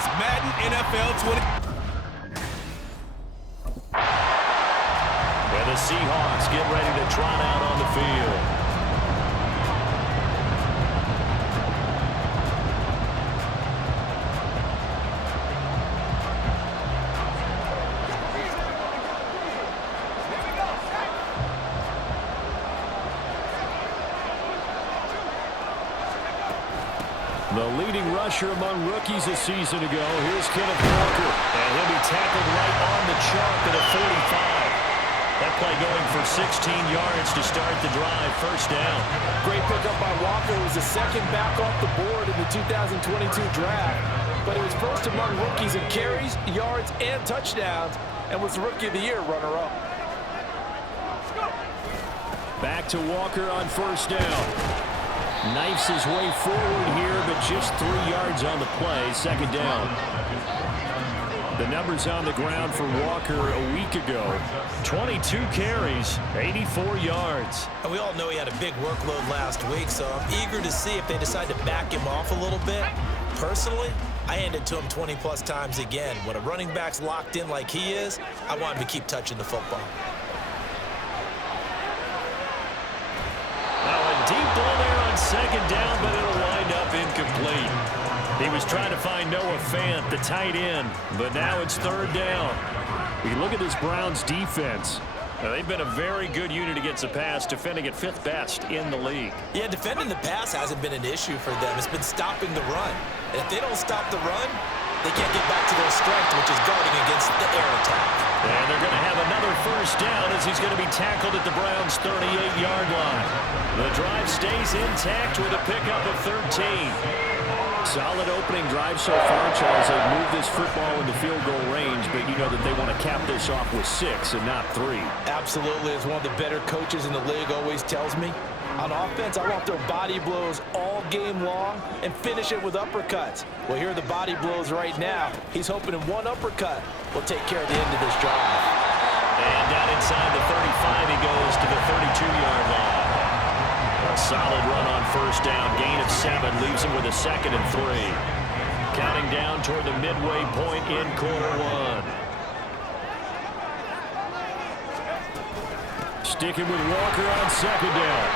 It's Madden NFL 20. And the Seahawks get ready to trot out on the field. The leading rusher among rookies a season ago. Here's Kenneth Walker. And he'll be tackled right on the chalk at the 45. That play going for 16 yards to start the drive. First down. Great pickup by Walker. It was the second back off the board in the 2022 draft. But it was first among rookies in carries, yards, and touchdowns. And was the Rookie of the Year runner-up. Back to Walker on first down. Knifes his way forward here, but just 3 yards on the play. Second down. The numbers on the ground for Walker a week ago. 22 carries, 84 yards. And we all know he had a big workload last week, so I'm eager to see if they decide to back him off a little bit. Personally, I hand it to him 20-plus times again. When a running back's locked in like he is, I want him to keep touching the football. Deep ball there on second down, but it'll wind up incomplete. He was trying to find Noah Fant, the tight end, but now it's third down. You look at this Browns defense. They've been a very good unit against the pass, defending at 5th best in the league. Yeah, defending the pass hasn't been an issue for them. It's been stopping the run. And if they don't stop the run, they can't get back to their strength, which is guarding against the air attack. And they're going to have another first down as he's going to be tackled at the Browns' 38-yard line. The drive stays intact with a pickup of 13. Solid opening drive so far, Charles. They've moved this football into field goal range, but you know that they want to cap this off with 6 and not 3. Absolutely. As one of the better coaches in the league always tells me, on offense, I want their body blows all game long and finish it with uppercuts. Well, here are the body blows right now. He's hoping in one uppercut will take care of the end of this drive. And down inside the 35, he goes to the 32-yard line. A solid run on first down. Gain of 7 leaves him with a 2nd and 3. Counting down toward the midway point in quarter 1. Sticking with Walker on second down.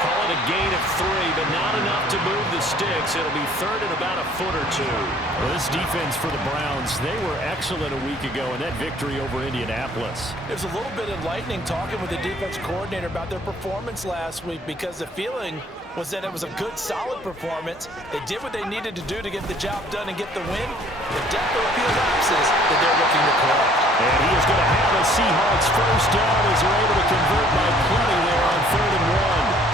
Call it a gain of 3, but not enough to move the sticks. It'll be third and about a foot or 2. Well, this defense for the Browns, they were excellent a week ago in that victory over Indianapolis. It was a little bit enlightening talking with the defense coordinator about their performance last week, because the feeling was that it was a good, solid performance. They did what they needed to do to get the job done and get the win. The depth of field lapses that they're looking to correct. And he is going to have a Seahawks first down as they're able to convert by plenty there on 3rd and 1.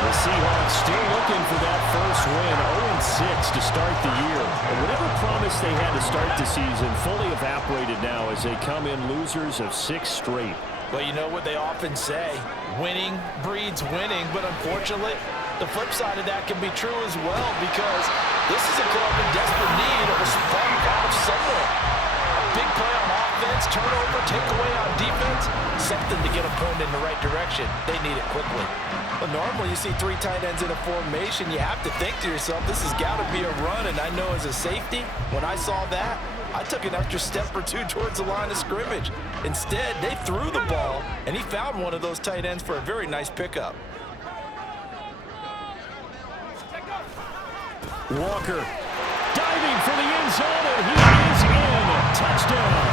The Seahawks still looking for that first win, 0-6 to start the year. And whatever promise they had to start the season fully evaporated now as they come in losers of 6 straight. Well, you know what they often say, winning breeds winning, but unfortunately, the flip side of that can be true as well, because this is a club in desperate need of a spark out of somewhere. Big play on offense, turnover, takeaway on defense, something to get them pointed in the right direction. They need it quickly. Well, normally you see 3 tight ends in a formation, you have to think to yourself, this has got to be a run, and I know as a safety, when I saw that, I took an extra step or 2 towards the line of scrimmage. Instead, they threw the ball, and he found one of those tight ends for a very nice pickup. Walker diving for the end zone, and he is in. Touchdown.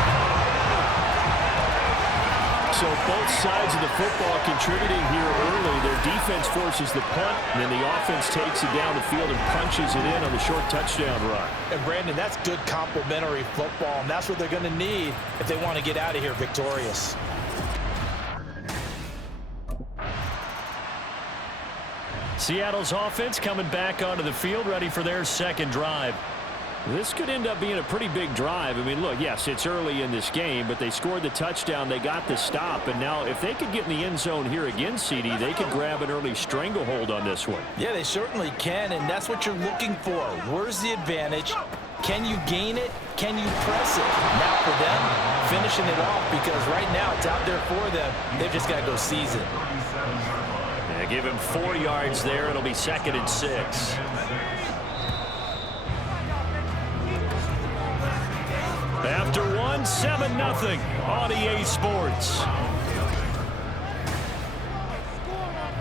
So both sides of the football contributing here early. Their defense forces the punt, and then the offense takes it down the field and punches it in on the short touchdown run. And Brandon, that's good complementary football, and that's what they're going to need if they want to get out of here victorious. Seattle's offense coming back onto the field, ready for their second drive. This could end up being a pretty big drive. I mean, look, yes, it's early in this game, but they scored the touchdown, they got the stop, and now if they could get in the end zone here again, CD, they could grab an early stranglehold on this one. Yeah, they certainly can, and that's what you're looking for. Where's the advantage? Can you gain it? Can you press it? Now for them, finishing it off, because right now it's out there for them. They've just got to go seize it. Yeah, give him 4 yards there. It'll be 2nd and 6. won 7-0 on EA Sports.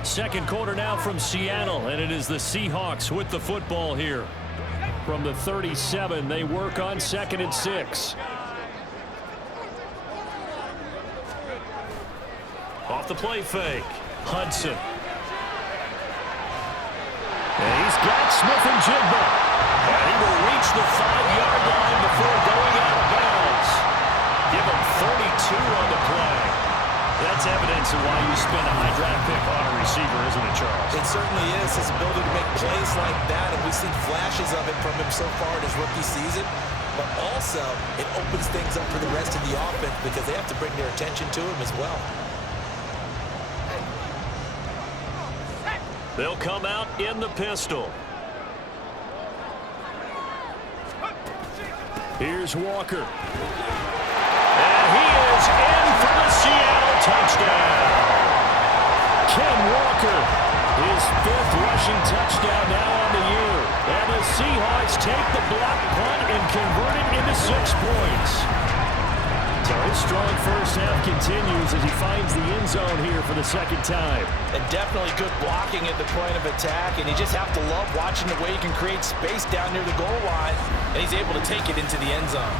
Second quarter now from Seattle, and it is the Seahawks with the football here. From the 37, they work on 2nd and 6. Off the play fake, Hudson. And he's got Smith-Njigba. And he will reach the 5-yard line before going out of bounds. Give him 32 on the play. That's evidence of why you spend a high draft pick on a receiver, isn't it, Charles? It certainly is. His ability to make plays like that, and we've seen flashes of it from him so far in his rookie season. But also, it opens things up for the rest of the offense because they have to bring their attention to him as well. They'll come out in the pistol. Here's Walker. And he is in for the Seattle touchdown. Ken Walker, his 5th rushing touchdown now on the year. And the Seahawks take the block punt and convert it into 6 points. So his strong first half continues as he finds the end zone here for the 2nd time. And definitely good blocking at the point of attack, and you just have to love watching the way he can create space down near the goal line, and he's able to take it into the end zone.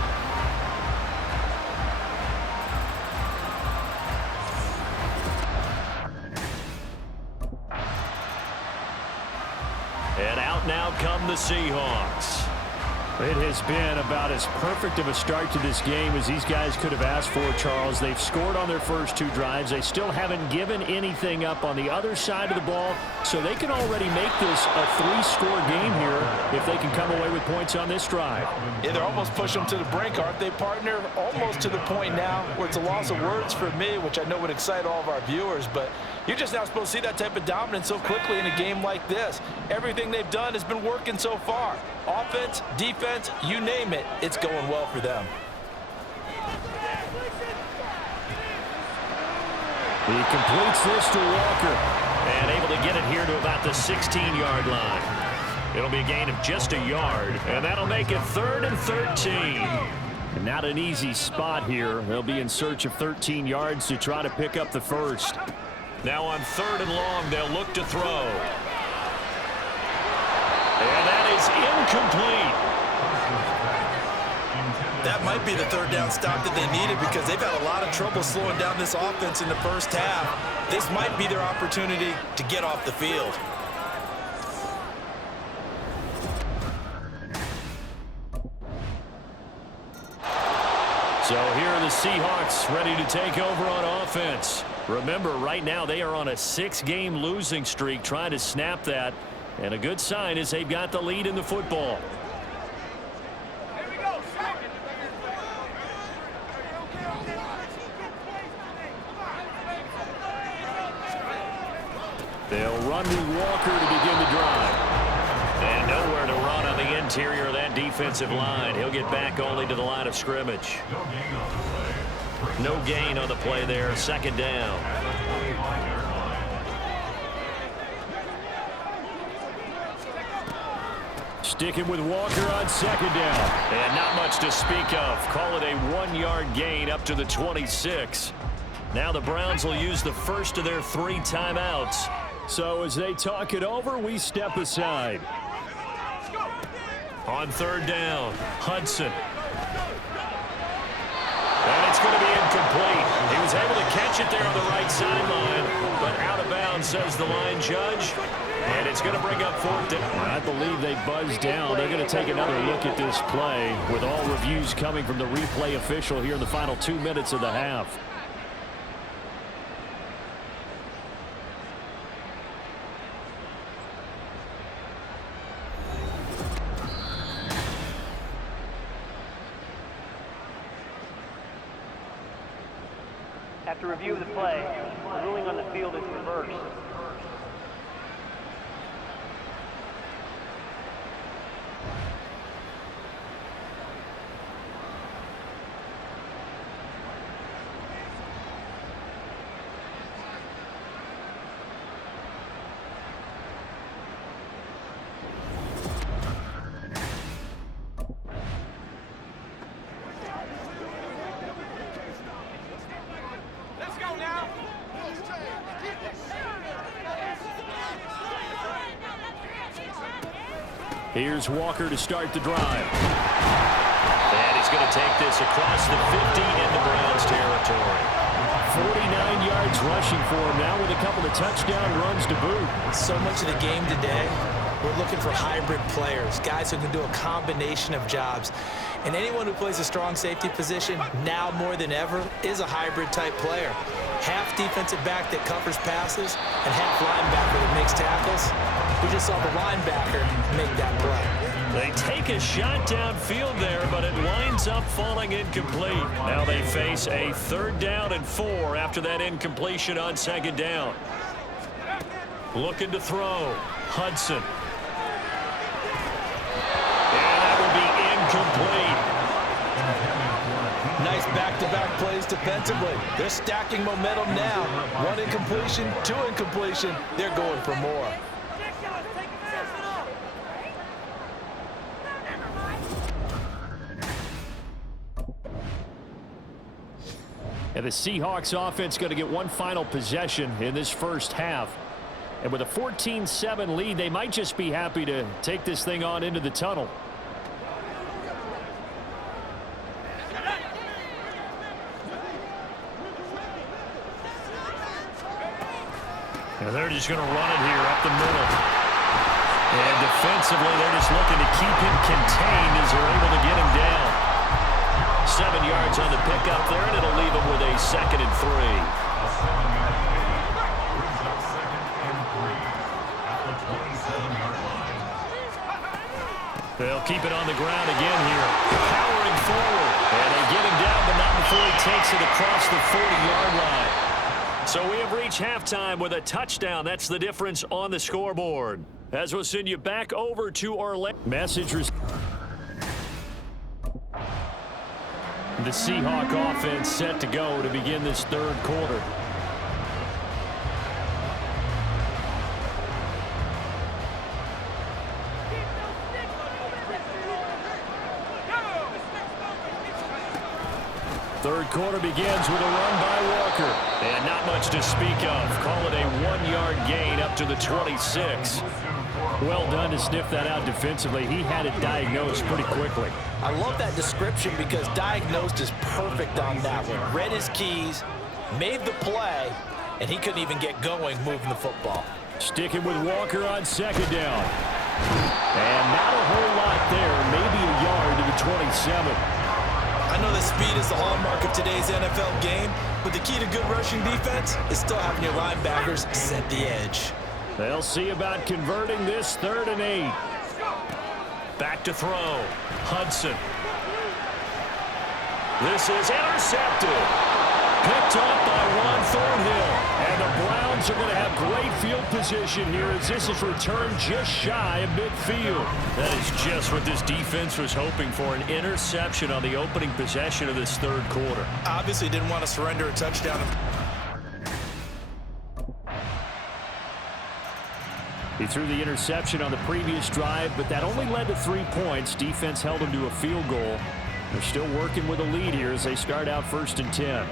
And out now come the Seahawks. It has been about as perfect of a start to this game as these guys could have asked for, Charles. They've scored on their first 2 drives. They still haven't given anything up on the other side of the ball, so they can already make this a 3-score game here if they can come away with points on this drive. Yeah, they're almost pushing them to the brink, aren't they, partner? Almost to the point now where it's a loss of words for me, which I know would excite all of our viewers, but you're just not supposed to see that type of dominance so quickly in a game like this. Everything they've done has been working so far. Offense, defense, you name it, it's going well for them. He completes this to Walker and able to get it here to about the 16-yard line. It'll be a gain of just a yard, and that'll make it 3rd and 13. And not an easy spot here. They'll be in search of 13 yards to try to pick up the first. Now on 3rd and long, they'll look to throw. And that is incomplete. That might be the 3rd down stop that they needed because they've had a lot of trouble slowing down this offense in the first half. This might be their opportunity to get off the field. So here are the Seahawks ready to take over on offense. Remember, right now they are on a 6-game losing streak, trying to snap that. And a good sign is they've got the lead in the football. They'll run to Walker to begin the drive. And nowhere to run on the interior of that defensive line. He'll get back only to the line of scrimmage. No gain on the play there. 2nd down. Sticking with Walker on 2nd down. And not much to speak of. Call it a 1-yard gain up to the 26. Now the Browns will use the first of their 3 timeouts. So as they talk it over, we step aside. On 3rd down, Hudson. And it's going to be incomplete. He was able to catch it there on the right sideline, but out of bounds, says the line judge. And it's going to bring up 4th down. I believe they buzzed down. They're going to take another look at this play with all reviews coming from the replay official here in the final 2 minutes of the half. After review of the play, the ruling on the field is reversed. Here's Walker to start the drive. And he's going to take this across the 50 in the Browns territory. 49 yards rushing for him now with a couple of touchdown runs to boot. So much of the game today, we're looking for hybrid players, guys who can do a combination of jobs. And anyone who plays a strong safety position, now more than ever, is a hybrid type player. Half defensive back that covers passes and half linebacker that makes tackles. We just saw the linebacker make that play. They take a shot downfield there, but it winds up falling incomplete. Now they face a 3rd down and 4 after that incompletion on 2nd down. Looking to throw. Hudson. And that will be incomplete. Nice back-to-back plays defensively. They're stacking momentum now. 1 incompletion, 2 incompletion. They're going for more. And the Seahawks offense going to get one final possession in this first half. And with a 14-7 lead, they might just be happy to take this thing on into the tunnel. And they're just going to run it here up the middle. And defensively, they're just looking to keep him contained as they're able to get him down. 7 yards on the pickup there, and it'll leave him with a 2nd and 3. They'll keep it on the ground again here. Powering forward. And they get him down, but not before he takes it across the 40-yard line. So we have reached halftime with a touchdown. That's the difference on the scoreboard. As we'll send you back over to Orlando. Message received. The Seahawk offense set to go to begin this 3rd quarter. Third quarter begins with a run by Walker. And not much to speak of. Call it a 1-yard gain up to the 26. Well done to sniff that out defensively. He had it diagnosed pretty quickly. I love that description because diagnosed is perfect on that one. Read his keys, made the play, and he couldn't even get going moving the football. Sticking with Walker on 2nd down. And not a whole lot there. Maybe a yard to the 27. I know that speed is the hallmark of today's NFL game, but the key to good rushing defense is still having your linebackers set the edge. They'll see about converting this 3rd and 8. Back to throw. Hudson. This is intercepted. Picked off by Ron Thornhill. And the Browns are going to have great field position here as this is returned just shy of midfield. That is just what this defense was hoping for, an interception on the opening possession of this 3rd quarter. Obviously didn't want to surrender a touchdown. He threw the interception on the previous drive, but that only led to 3 points. Defense held him to a field goal. They're still working with a lead here as they start out 1st and 10.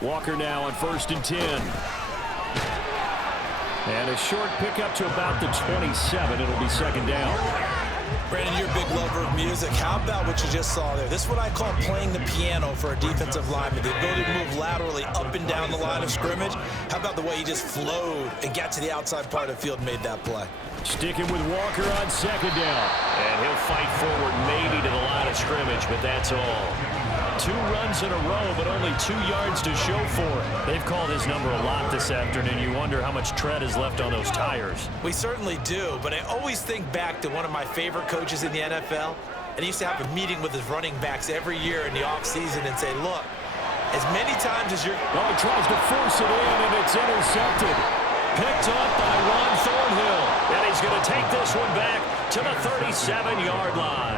Walker now on 1st and 10. And a short pickup to about the 27. It'll be 2nd down. Brandon, you're a big lover of music. How about what you just saw there? This is what I call playing the piano for a defensive lineman. The ability to move laterally up and down the line of scrimmage. How about the way he just flowed and got to the outside part of the field and made that play? Sticking with Walker on 2nd down. And he'll fight forward maybe to the line of scrimmage, but that's all. 2 runs in a row, but only 2 yards to show for it. They've called his number a lot this afternoon. You wonder how much tread is left on those tires. We certainly do, but I always think back to one of my favorite coaches in the NFL. And he used to have a meeting with his running backs every year in the offseason and say, look, as many times as you're... Oh, he tries to force it in, and it's intercepted. Picked up by Ron Thornhill. And he's going to take this one back to the 37-yard line.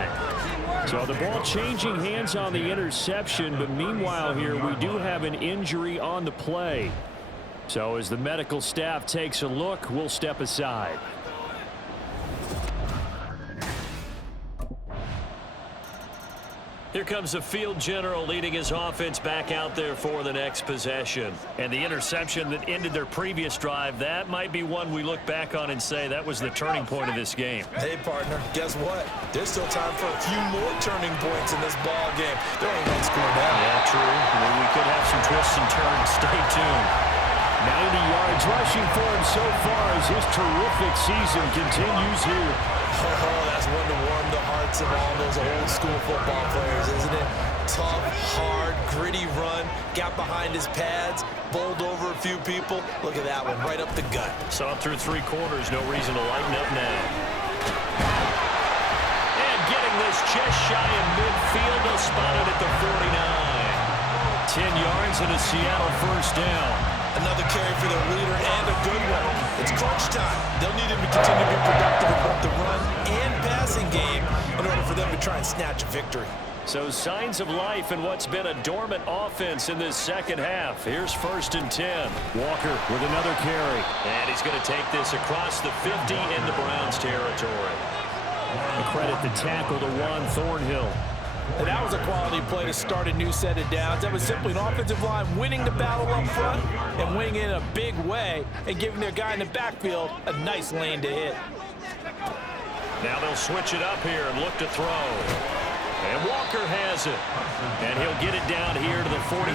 So the ball changing hands on the interception, but meanwhile here we do have an injury on the play. So as the medical staff takes a look, we'll step Here comes the field general leading his offense back out there for the next possession. And the interception that ended their previous drive, that might be one we look back on and say that was the turning point of this game. Hey, partner, guess what? There's still time for a few more turning points in this ball game. There ain't one score down. Yeah, true. I mean, we could have some twists and turns. Stay tuned. 90 yards rushing for him so far as his terrific season continues here. Oh, that's one to warm the hearts of all those old school football players, isn't it? Tough, hard, gritty run, got behind his pads, bowled over a few people. Look at that one, right up the gut. Saw it through 3 quarters, no reason to lighten up now. And getting this just shy of midfield, they'll spot it at the 49. 10 yards and a Seattle first down. Another carry for their leader and a good one. It's crunch time. They'll need him to continue to be productive in both the run and passing game in order for them to try and snatch a victory. So signs of life in what's been a dormant offense in this second half. Here's 1st and 10. Walker with another carry. And he's going to take this across the 50 in the Browns territory. A credit the tackle to Juan Thornhill. And that was a quality play to start a new set of downs. That was simply an offensive line winning the battle up front and winning in a big way and giving their guy in the backfield a nice lane to hit. Now they'll switch it up here and look to throw. And Walker has it. And he'll get it down here to the 43.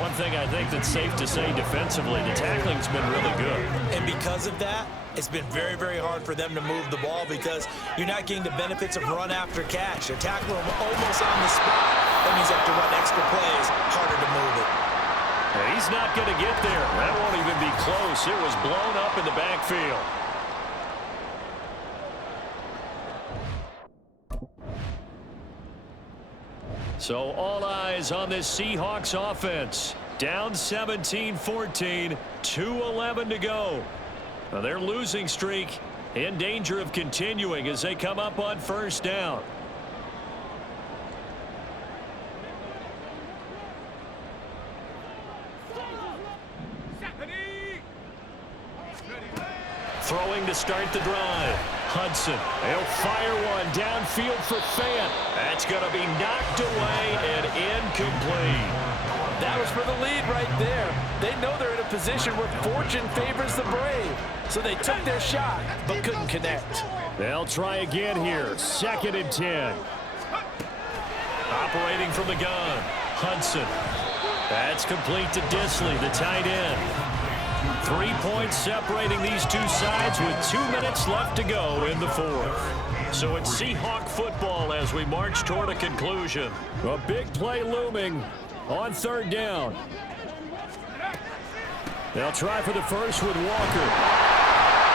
One thing I think that's safe to say defensively, the tackling's been really good. And because of that, it's been very, very hard for them to move the ball because you're not getting the benefits of run after catch. They're tackling them almost on the spot. That means you have to run extra plays, harder to move it. He's not going to get there. That won't even be close. It was blown up in the backfield. So all eyes on this Seahawks offense. Down 17-14, 2:11 to go. Now their losing streak in danger of continuing as they come up on 1st down. Throwing to start the drive. Hudson, he'll fire one downfield for Fant. That's going to be knocked away and incomplete. That was for the lead right there. They know they're in a position where fortune favors the brave. So they took their shot, but couldn't connect. They'll try again here. 2nd and 10. Operating from the gun. Hudson. That's complete to Disley, the tight end. 3 points separating these two sides with 2 minutes left to go in the 4th. So it's Seahawk football as we march toward a conclusion. A big play looming on 3rd down. They'll try for the first with Walker.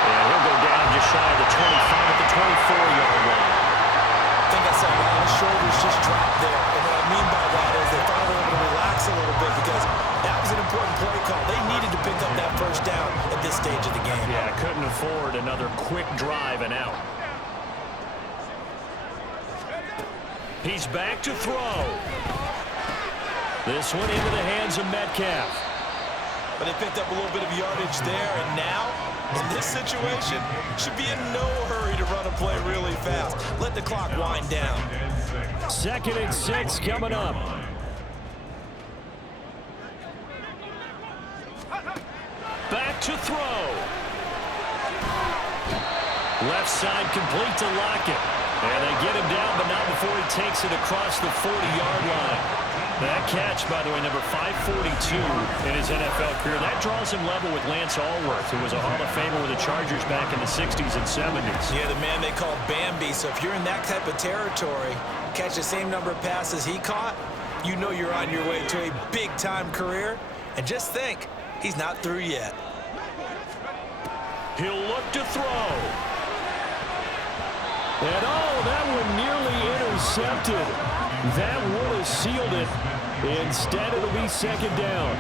And he'll go down just shy of the 25 at the 24-yard line. I think I said his shoulders just dropped there. And what I mean by that is they finally were able to relax a little bit because that was an important play call. They needed to pick up that 1st down at this stage of the game. Yeah, couldn't afford another quick drive and out. He's back to throw. This one into the hands of Metcalf. But they picked up a little bit of yardage there, and now, in this situation, should be in no hurry to run a play really fast. Let the clock wind down. 2nd and 6 coming up. Back to throw. Left side complete to Lockett. And they get him down, but not before he takes it across the 40-yard line. That catch, by the way, number 542 in his NFL career. That draws him level with Lance Allworth, who was a Hall of Famer with the Chargers back in the 60s and 70s. Yeah, the man they call Bambi. So if you're in that type of territory, catch the same number of passes he caught, you know you're on your way to a big-time career. And just think, he's not through yet. He'll look to throw. And that one nearly intercepted. That would have sealed it. Instead, it'll be 2nd down.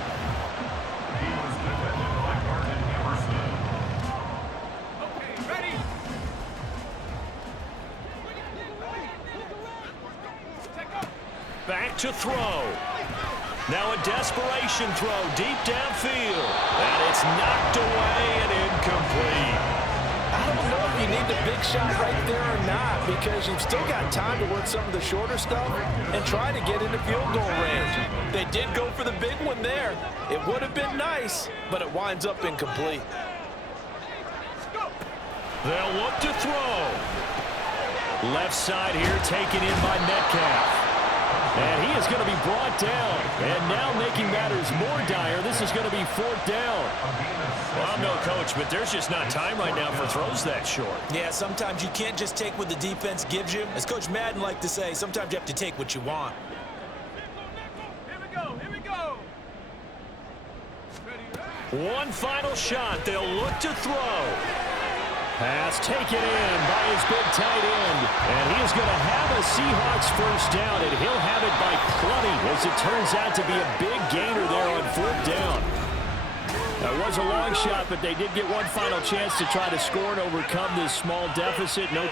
Back to throw. Now a desperation throw deep downfield. And it's knocked away and incomplete. I don't know if if you need the big shot right there or not, because you've still got time to work some of the shorter stuff and try to get into field goal range. They did go for the big one there. It would have been nice, but it winds up incomplete. They'll look to throw. Left side here taken in by Metcalf. And he is going to be brought down. And now making matters more dire, this is going to be 4th down. Well, I'm no coach, but there's just not time right now for throws that short. Yeah, sometimes you can't just take what the defense gives you. As Coach Madden liked to say, sometimes you have to take what you want. Here we go. Here we go. One final shot. They'll look to throw. Pass taken in by his big tight end. And he is going to have a Seahawks first down, and he'll have it by plenty, as it turns out to be a big gainer there on 4th down. That was a long shot, but they did get one final chance to try to score and overcome this small deficit. No